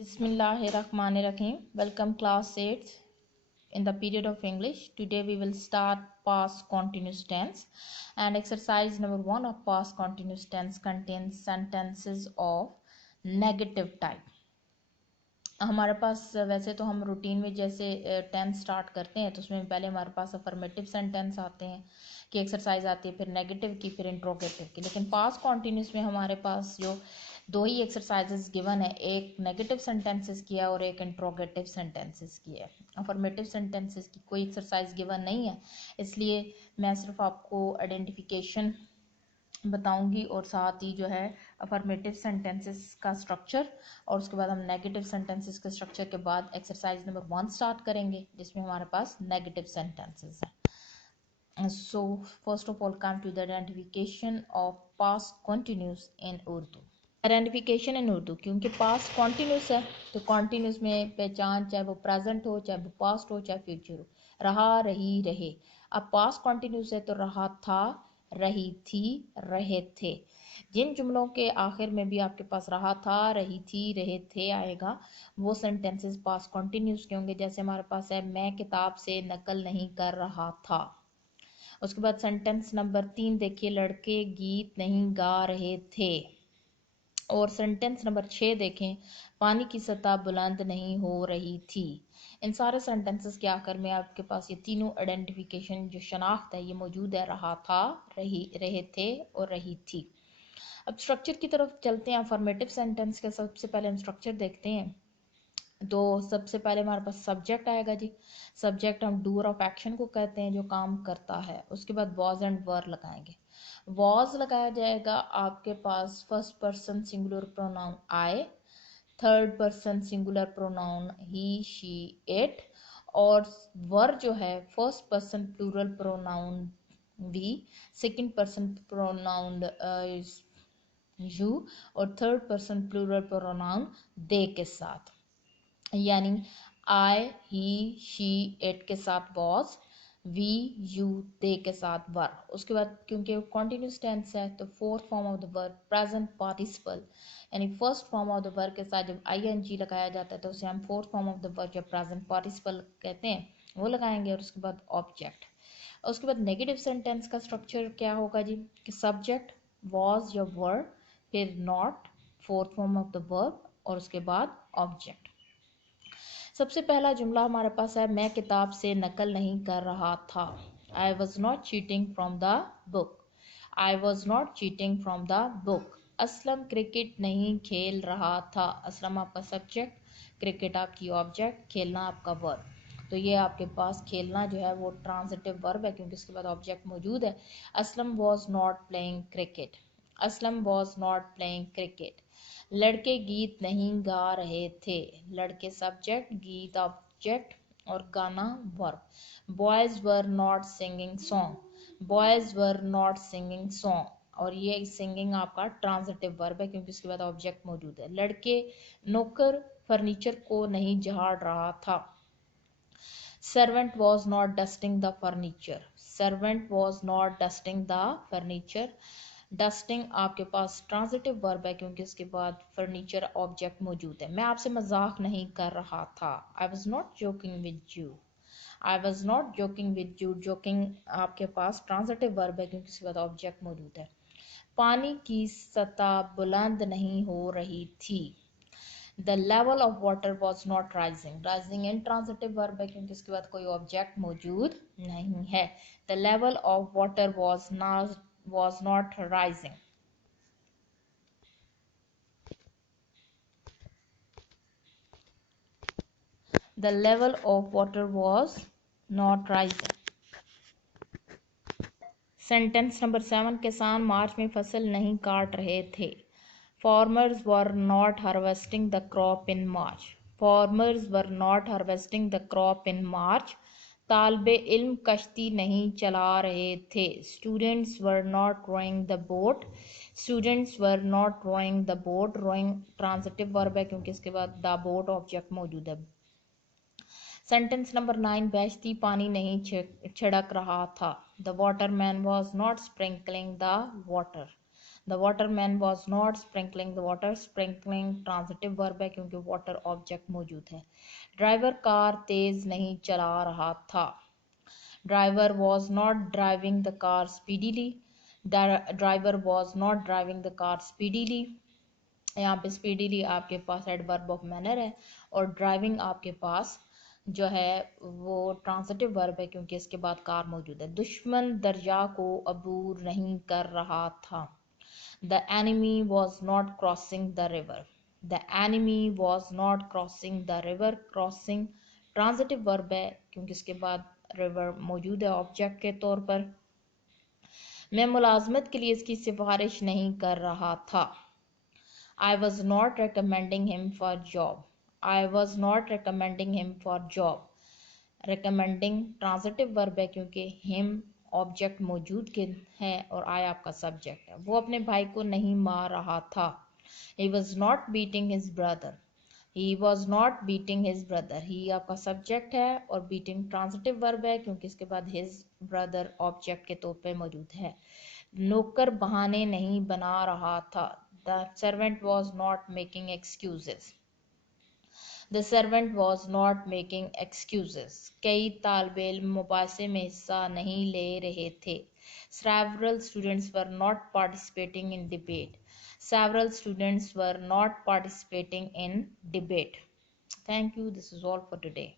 Bismillahirrahmanirrahim. Welcome class 8 in the period of English. Today we will start past continuous tense and exercise number 1 of past continuous tense contains sentences of negative type. हमारे पास वैसे तो हम routine में जैसे tense start करते हैं तो उसमें पहले हमारे पास अफर्मेटिव सेंटेंस आते हैं कि एक्सरसाइज आती है, फिर नेगेटिव की, फिर इंट्रोगेटिव की। लेकिन पास्ट कॉन्टिन्यूस में हमारे पास जो दो ही एक्सरसाइजेस गिवन है, एक नेगेटिव सेंटेंसेस की है और एक इंट्रोगेटिव सेंटेंसेस की है। अफर्मेटिव सेंटेंसेस की कोई एक्सरसाइज गिवन नहीं है, इसलिए मैं सिर्फ आपको आइडेंटिफिकेशन बताऊंगी और साथ ही जो है अफर्मेटिव सेंटेंसेस का स्ट्रक्चर, और उसके बाद हम नेगेटिव सेंटेंसेस के स्ट्रक्चर के बाद एक्सरसाइज नंबर 1 स्टार्ट करेंगे जिसमें हमारे पास नेगेटिव सेंटेंसेस हैं। So first of all come to the identification of past continuous in Urdu. Identification in Urdu, क्योंकि पास्ट कॉन्टिन्यूस है तो कॉन्टिन्यूस में पहचान चाहे वो प्रेजेंट हो, चाहे वो पास्ट हो, चाहे फ्यूचर हो। रहा, रही, रहे। अब पास्ट कॉन्टिन्यूस है तो रहा था, रही थी, रहे थे। जिन जुमलों के आखिर में भी आपके पास रहा था, रही थी, रहे थे आएगा, वो सेंटेंसेस पास्ट कॉन्टिन्यूस के होंगे। जैसे हमारे पास है, मैं किताब से नकल नहीं कर रहा था। उसके बाद सेंटेंस नंबर 3 देखिए, लड़के गीत नहीं गा रहे थे। और सेंटेंस नंबर 6 देखें, पानी की सतह बुलंद नहीं हो रही थी। इन सारे सेंटेंसेस के आखिर में आपके पास ये तीनों आइडेंटिफिकेशन जो शनाख्त है ये मौजूद है, रहा था, रहे थे और रही थी। अब स्ट्रक्चर की तरफ चलते हैं। अफर्मेटिव सेंटेंस के सबसे पहले हम स्ट्रक्चर देखते हैं। तो सबसे पहले हमारे पास सब्जेक्ट आएगा जी। सब्जेक्ट हम डूअर ऑफ एक्शन को कहते हैं, जो काम करता है। उसके बाद वॉज एंड वर लगाएंगे। वॉज लगाया जाएगा आपके पास first person singular pronoun I, third person singular pronoun he, she, it, और वर जो है first person plural pronoun we, second person pronoun you, और third person plural pronoun they के साथ। यानी आई, ही, शी, इट के साथ वॉज, वी, यू, दे के साथ वर। उसके बाद क्योंकि कॉन्टिन्यूस टेंस है तो fourth form of the verb present participle, यानी first form of the verb के साथ जब आई लगाया जाता है तो उसे हम fourth form of the verb जब प्रेजेंट पार्टिसिपल कहते हैं वो लगाएंगे। और उसके बाद ऑब्जेक्ट। उसके बाद नेगेटिव सेंटेंस का स्ट्रक्चर क्या होगा जी, कि सब्जेक्ट वॉज या वर, फिर not, fourth form of the verb, और उसके बाद ऑब्जेक्ट। सबसे पहला जुमला हमारे पास है, मैं किताब से नकल नहीं कर रहा था। I was not cheating from the book. I was not cheating from the book. Aslam cricket नहीं खेल रहा था। असलम आपका सब्जेक्ट, क्रिकेट आपकी ऑब्जेक्ट, खेलना आपका वर्ब। तो ये आपके पास खेलना जो है वो ट्रांजिटिव वर्ब है क्योंकि उसके बाद ऑब्जेक्ट मौजूद है। Aslam was not playing cricket. Aslam was not playing cricket. लड़के गीत नहीं गा रहे थे। लड़के सब्जेक्ट, गीत ऑब्जेक्ट, और गाना verb. Boys were not singing song. Boys were not singing song, और ये सिंगिंग आपका ट्रांजिटिव वर्ब है क्योंकि उसके बाद ऑब्जेक्ट मौजूद है। लड़के नौकर फर्नीचर को नहीं झाड़ रहा था। Servant was not dusting the furniture. Servant was not dusting the furniture. Dusting आपके पास ट्रांजिटिव वर्ब है क्योंकि उसके बाद फर्नीचर ऑब्जेक्ट मौजूद है। मैं आपसे मजाक नहीं कर रहा था। I was not joking with you. I was not joking with you. Joking आपके पास ट्रांजिटिव वर्ब है क्योंकि उसके बाद ऑब्जेक्ट मौजूद है। पानी की सतह बुलंद नहीं हो रही थी। The level of water was not rising. Rising intransitive verb है क्योंकि इसके बाद कोई ऑब्जेक्ट मौजूद नहीं है। The level of water was not rising. The level of water was not rising. Sentence number 7, किसान मार्च में फसल नहीं काट रहे थे। Farmers were not harvesting the crop in March. Farmers were not harvesting the crop in March. तालबे इल्म कश्ती नहीं चला रहे थे। Students were not rowing the boat. Students were not rowing the boat. Rowing transitive verb है क्योंकि इसके बाद द बोट ऑब्जेक्ट मौजूद है। सेंटेंस नंबर 9, बेहश्ती पानी नहीं छिड़क रहा था। The Waterman was not sprinkling the water. The Waterman was not sprinkling the water, sprinkling transitive verb है क्योंकि वाटर ऑब्जेक्ट मौजूद है। ड्राइवर कार तेज नहीं चला रहा था। Driver was not driving the car speedily, driver was not driving the car speedily. यहाँ पे स्पीडीली आपके पास एडवर्ब ऑफ मैनर है और ड्राइविंग आपके पास जो है वो ट्रांजिटिव वर्ब है क्योंकि इसके बाद कार मौजूद है। दुश्मन दरिया को अबूर नहीं कर रहा था। The enemy was not crossing the river, the enemy was not crossing the river, crossing transitive verb है क्योंकि इसके बाद रिवर मौजूद है ऑब्जेक्ट के तौर पर। मैं मुलाजमत के लिए इसकी सिफारिश नहीं कर रहा था। I was not recommending him for job. I was not recommending him for job. Recommending transitive verb है क्योंकि him ऑब्जेक्ट मौजूद के है और I आपका सब्जेक्ट है। वो अपने भाई को नहीं मार रहा था। He was not beating his brother. He was not beating his brother. He आपका सब्जेक्ट है और beating ट्रांजिटिव वर्ब है क्योंकि इसके बाद his brother ऑब्जेक्ट के तौर पे मौजूद है। नौकर बहाने नहीं बना रहा था। The servant was not making excuses. The servant was not making excuses. कई तालिबे इल्म मुबाहिसे में हिस्सा नहीं ले रहे थे। Several students were not participating in debate. Several students were not participating in debate. Thank you. This is all for today.